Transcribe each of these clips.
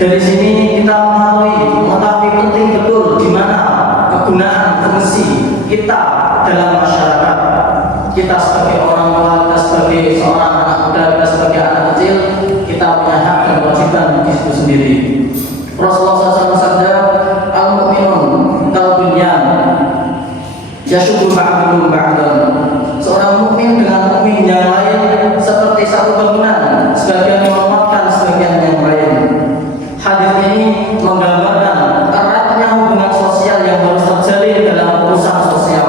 Dari sini kita mengetahui penting betul di mana kegunaan fungsi kita dalam masyarakat. kita sebagai orang tua, kita sebagai seorang anak muda, kita sebagai anak kecil, kita punya hak dan kewajiban di situ sendiri. Rasulullah SAW bersabda, al-mu'minun kal-bunyan yashuddu ba'duhum ba'dan. Seorang mukmin dengan mukmin yang lain seperti satu bangunan, sebagian menguatkan sebagian yang lain. Hadis ini menggambarkan eratnya hubungan sosial yang harus terjalin dalam urusan sosial,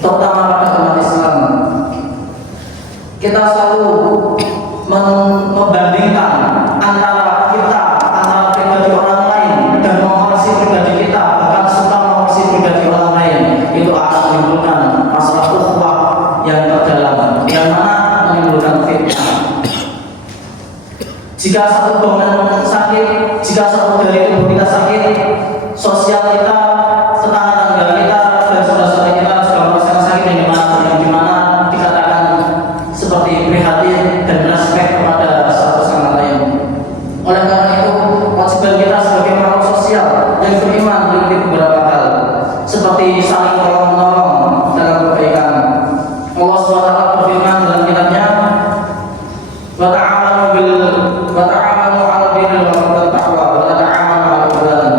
terutama pada umat Islam. Kita selalu membandingkan antara pribadi orang lain dan mengoreksi pribadi kita, bahkan suka mengoreksi pribadi orang lain. Itu akan menimbulkan masalah ukhuwah yang terdalam, yang mana menimbulkan fitnah. Jika satu bangunan sakit, jika satu dari tubuh kita sakit, sosial kita, tetangga-tetangga kita, dan saudara-saudara kita juga merasakan sakit yang dimana dikatakan seperti prihatin dan respek kepada satu sama lain. Oleh karena itu, kewajiban kita sebagai makhluk sosial yang beriman memiliki beberapa hal, seperti saling tolong-menolong dalam kebaikan. Allah SWT berfirman dalam kitabnya, wa ta'awanu 'alal birri wat taqwa wa la ta'awanu 'alal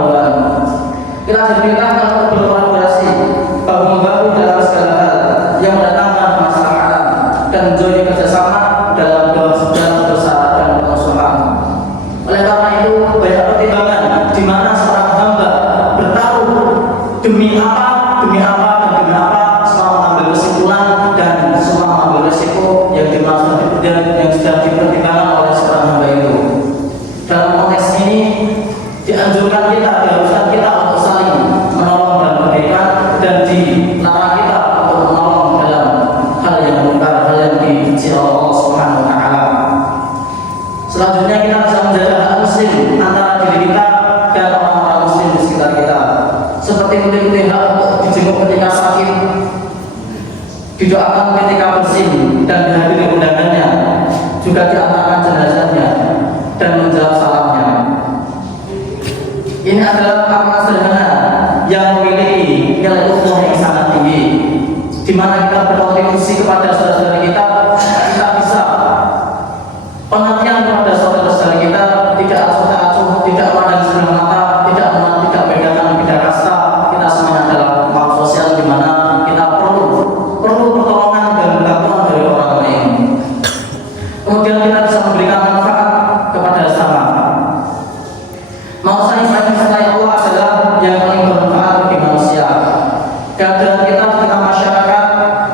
udwan. Kita diperintahkan untuk berkolaborasi, bahu-membahu dalam segala hal yang mendatangkan kemaslahatan dan menjadi kerjasama dalam dosa dan kemusuhan. Oleh karena itu, banyak pertimbangan di mana seorang hamba bertaruh demi apa, semua mengambil kesimpulan dan semua mengambil resiko yang dimaksud dan yang sudah dipertimbangkan oleh seorang hamba itu. Dalam konteks ini dianjurkan diharuskan kita untuk saling menolong dalam kebaikan dan dilarang kita untuk menolong dalam hal yang mungkar, hal yang dibenci oleh Allah Subhanahu wa taala. Selanjutnya kita bisa menjaga hak muslim antara diri kita dan orang-orang muslim di sekitar kita, seperti meliputi hak untuk dijenguk ketika sakit, didoakan ketika bersin dan dihadiri undangannya, juga diantarkan jenazahnya dan menjawab salamnya. Ini adalah amal sederhana yang memiliki nilai ukhuwah yang sangat tinggi, di mana kita berkontribusi kepada saudara-saudara kita bisa pengertian kepada saudara-saudara kita, tidak acuh-acuh, tidak memandang sebelah mata, tidak bedakan beda kasta. Kita semuanya adalah makhluk sosial di mana kita perlu pertolongan dan bantuan dari orang lain. Kemudian kita bisa memberikan manfaat kepada sesama. Mau saya mencintai Allah adalah yang paling bermanfaat bagi manusia. Keadaan kita di tengah masyarakat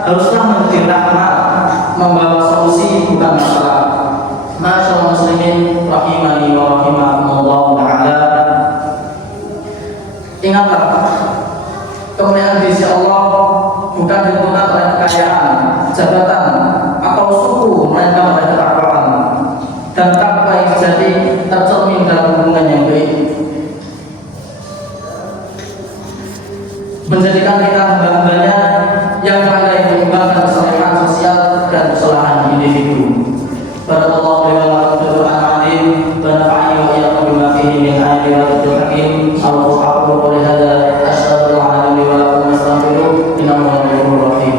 haruslah menjadi rahmat, membawa solusi bukan masalah. Ma'asyiral muslimin rahimani wa rahimakumullah ta'ala. Ingatlah, kemuliaan di sisi Allah bukan ditentukan oleh kekayaan, jabatan, atau suku, melainkan oleh ketakwaan. Dan takwa yang sejati tercermin dalam hubungan yang baik, menjadikan kita hamba-hambanya yang pandai mengembangkan kesalahan sosial dan kesalahan individu. Barakallahu li wa lakum fil Qur'anil azim wa nafa'ani wa iyyakum bima fihi min ayatin wa dhikril hakim. Aqulu qawli hadza astaghfirullaha li wa lakum wastaghfiruhu innahu huwal ghafurur rahim.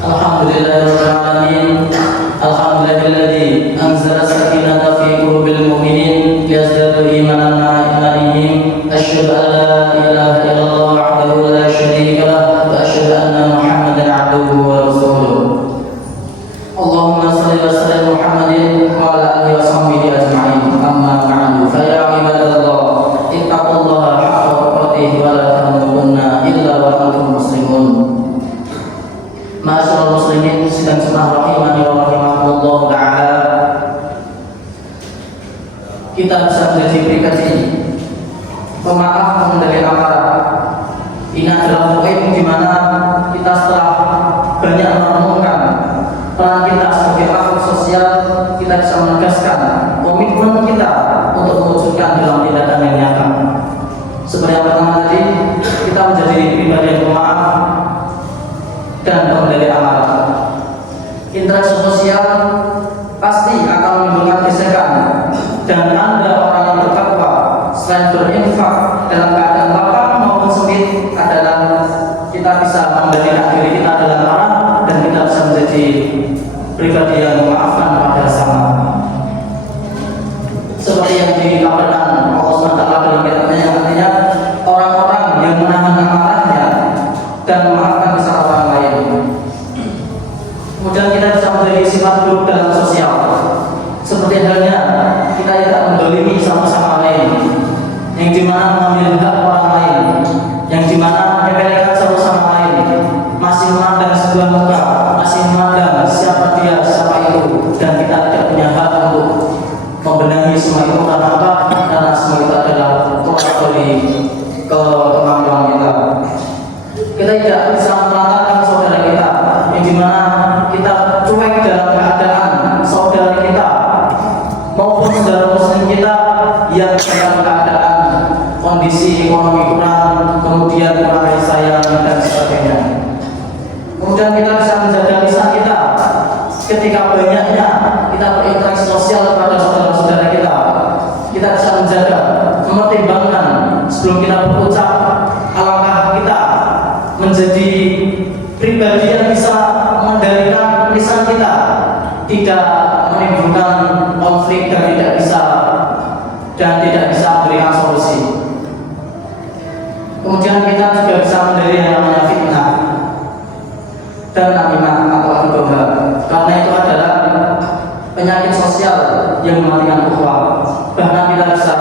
Alhamdulillahirrahmanirrahim. Alhamdulillahilladzi anzala sakinata fi qulubil mu'minin liyazdadu imanan ma'a imanihim. Asyhadu an la ilaha illallah wahdahu la syarika lah wa asyhadu anna Muhammadan 'abduhu wa rasuluh. Allahumma shalli wa sallim Muhammadin wa ala alihi wa sahbihi ajma'in. Amma ba'du, fa ya ibadallah, ittaqullaha haqqa tuqatih wa la tamutunna illa wa antum muslimun. Ma'asyiral muslimin sidang jemaah rahimani wa rahimakumullah ta'ala. Kita bisa menjadi pribadi pemaaf, mengendali amarah. Ini adalah poin di mana kita setelah banyak merenungkan peran kita sebagai makhluk sosial, kita bisa menegaskan komitmen kita untuk mewujudkan dalam tindakan yang nyata. Seperti yang pertama tadi, kita menjadi pribadi dan Anda orang yang bertakwa, selain berinfak dalam keadaan lapang maupun sempit, adalah kita bisa memberikan diri kita dalam marah dan kita bisa menjadi pribadi yang memaafkan pada sesama. Seperti yang dikabarkan Allah SWT dalam kitabnya, yang artinya orang-orang yang menahan amarahnya dan memaafkan kesalahan orang lain. Kemudian kita bisa menjadi sifat buruk dalam sosial, seperti halnya kita tidak mendolimi satu sama lain, yang dimana mengambil hak orang lain, yang dimana menyepelekan satu sama lain, masih memandang sebuah muka, masih memandang siapa dia, siapa itu, dan kita tidak punya hak untuk membenahi semua itu. Karena apa? Karena semua itu adalah keluar dari kemampuan kita. Kita tidak bisa melantarkan saudara kita, yang dimana kita cuek dalam keadaan saudara kita maupun saudara muslim kita yang dalam keadaan kondisi ekonomi kurang, kemudian kurang kasih sayang dan sebagainya. Kemudian kita bisa menjaga lisan kita ketika banyaknya kita berinteraksi sosial kepada saudara-saudara kita. Kita bisa menjaga, mempertimbangkan sebelum kita berucap, alangkah kita menjadi pribadi yang bisa mengendalikan lisan kita, tidak menimbulkan konflik dan tidak bisa memberikan solusi. Kemudian kita juga bisa menghindari yang namanya fitnah dan namimah atau adu domba, karena itu adalah penyakit sosial yang mematikan ukhuwah. Bahkan kita bisa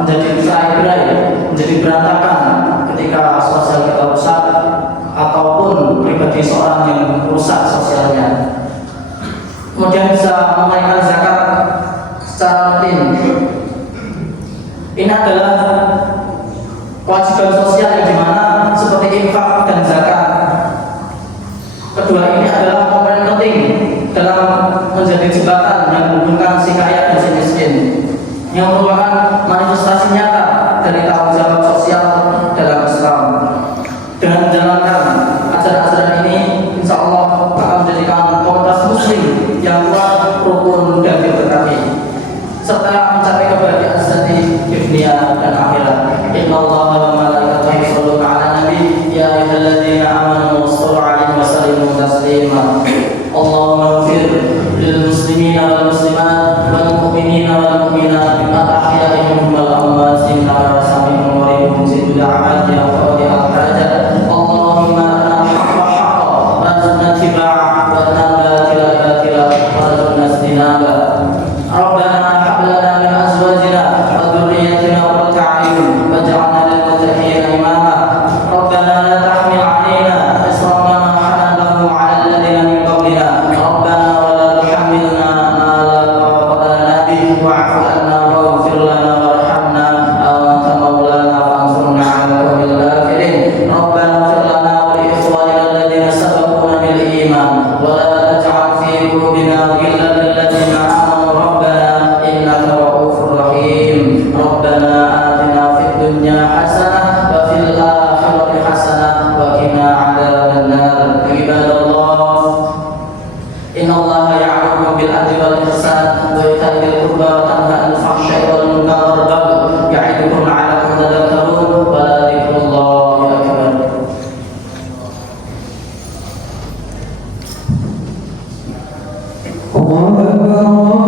menjadi berai-berai, menjadi berantakan ketika sosial kita rusak, ataupun pribadi seorang yang rusak sosialnya. Kemudian bisa menunaikan zakat secara rutin. Ini adalah kewajiban sosial yang dimana seperti infak dan zakat, kedua ini adalah komponen penting dalam menjadi jembatan yang menghubungkan si kaya dan si miskin, yang merupakan manifestasi nyata dari tanggung jawab sosial dalam Islam. Dengan menjalankan ajaran-ajaran ini, insya Allah akan menjadikan komunitas muslim yang kuat, rukun, dan diberkati, serta mencapai kebahagiaan sejati di dunia dan akhirat. Inna Allah wa malaikatahu yusholluna 'alan nabi ya ayyuhalladzina amanu shallu 'alaihi wa sallimu taslima. Allahumma ighfir lil muslimina wal muslimat wal mu'minina wal mu'minat al-ahya'i minhum wal amwat innaka sami'un qaribun mujibud da'awat ya qadi al-hajat. Allahumma arina al-haqqa haqqan warzuqna ittiba'ah wa arina al-batila batila warzuqna ijtinabah. Rabbana hab lana min azwajina wa dhurriyyatina qurrata a'yun waj'alna lil muttaqina imama. Rabbana la tahmil 'alaina isran ma hamaltahu 'ala alladhina min qablina. Rabbana wa la tuhammilna ma la taqata lana bihi wa'fu 'anna waghfir lana warhamna anta maulana fansurna 'alal qawmil kafirin. Rabbana ighfir lana wa li ikhwanina alladhina sabaquna bil iman wa la taj'al fi qulubina ghillan lil ladzina amanu rabbana innaka ra'ufur rahim. Rabbana atina fid dunya hasanah wa fil akhirati hasanah wa qina 'adzaban nar. Ibadallah, innallaha ya'muru bil 'adli wal ihsan wa ita'i dzil qurba wa yanha 'anil fahsya'i wal munkari wal baghi ya'idukum la'allakum tadhakkarun wa la dzikrullahi akbar. Allahu akbar.